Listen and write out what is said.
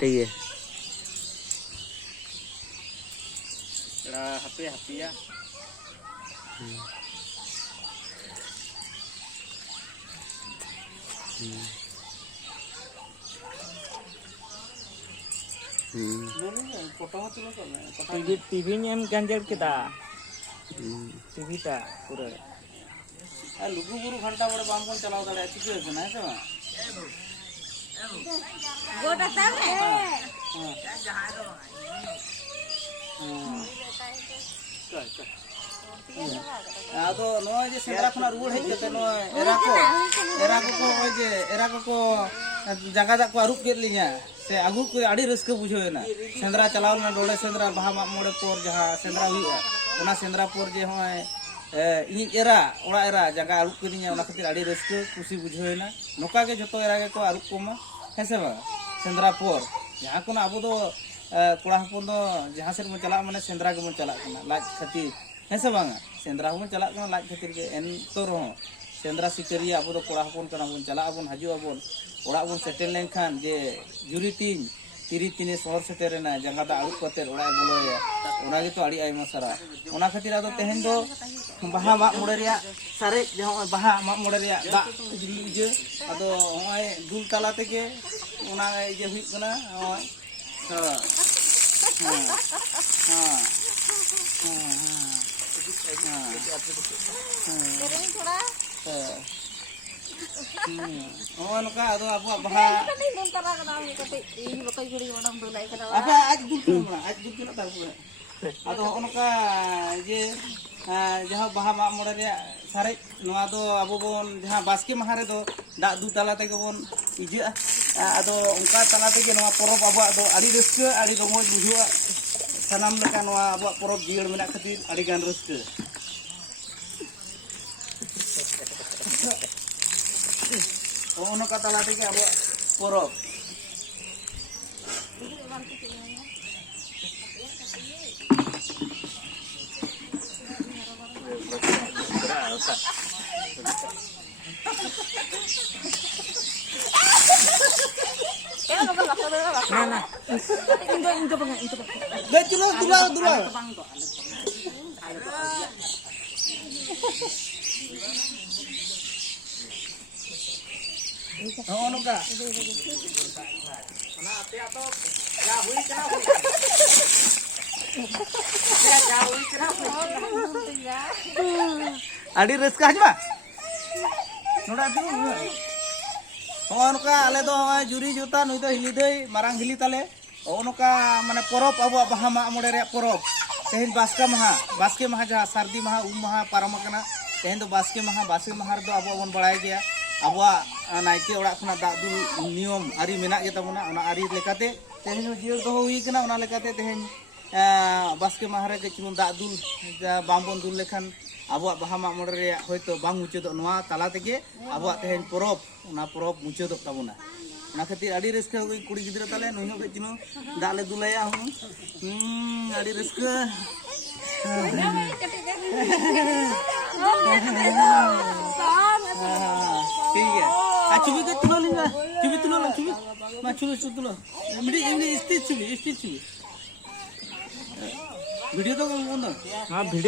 ठीक है happy ya. TV में हम गंजर kita टीवी टा पूरा लुगु बुरु घंटा बड़े बाम कौन चलाओ दाड़े चिकु है ना ऐसे में गोटा तब है आदो नोय जे सेंद्रा खना रुड़ हेज केते नोय एरा को जगह दा को अरुप केत लिया से आगु को आडी रस्क बुझोयना सेंद्रा चलाव ना डोले सेंद्रा बाहा मा मोड़े पोर जहा सेंद्रा हुआ ओना सेंद्रा पोर जे होय इन एरा ओड़ा एरा जगह अरुप केदिया ओना खातिर आडी रस्क खुशी बुझोयना नोका के जतो एरा के को अरुप कोमा हेसे बा सेंद्रा पोर जहा कोना अबो दो कोड़ा हपन दो जहां से मन चला माने सेंद्रा के मन चला कना लाज खातिर हेसे बांगा सेंद्रा मन चला कना लाज खातिर के एन तो रहो सेंद्रा सिकरिया अबो दो कोड़ा हपन कना मन चला अबन हाजु अबन ओड़ा बन सेटल लेनखान जे जुरी टीम तिरी तिने शहर सेटेरना जंगा दा अरुप कते ओड़ा बोलोया ओना गे तो आड़ी आइमा सारा ओना खातिर आदो तेहेन दो बाहा मा मोड़े रिया सारे जहां बाहा मा मोड़े रिया दा जे आदो होय दुल ताला तेगे ओना जे हुई कना होय हां oh nuka ado abu baha apa aj dulu mana aj dulu nak tahu ado nuka je jaha baha mak moda dia sare nuwa do abu bon jaha baski mahare do dak du tala tege bon ije ado unka tala tege nuwa porob abu ado adi reske adi romoj bujua sanam leka nuwa abu porob jier menak khatir adi gan reske ono kata lati ke abo porop nah itu bang dulu oh nuka mana ate ato ya hui kana adi reska aja noda dulu oh nuka ale do juri juta nui do hili dei marang hili tale oh nuka mane porop abo baha mak mode re porop tehin baske maha jaha sardi maha maha paramakana tehin do baske maha do abo bon balai gaya abwa naike oड़ा खना दा दु नियम आरी मेना गे तबना ओना आरी लेकाते तेहेन जियर दो हुई कना ओना लेकाते तेहेन बास्के माहारे के चिमन दा दुल बामबन दुल लेखान abwa baha mak मोड़ रे होयतो बांग मुचेदो नोवा ताला तेगे abwa तेहेन परब ओना परब मुचेदो तबना ओना खातिर आडी रस्का हुई कुड़ी गिदरा ताले नोइनो के चिनो दा ले दुलाया हूं आडी रस्का ठीक है चुबी के तुलो लिंगा चुबी तुलो ला चुबी मा चुबी तुलो इमडी स्टिच चुबी वीडियो तो कौन हां वीडियो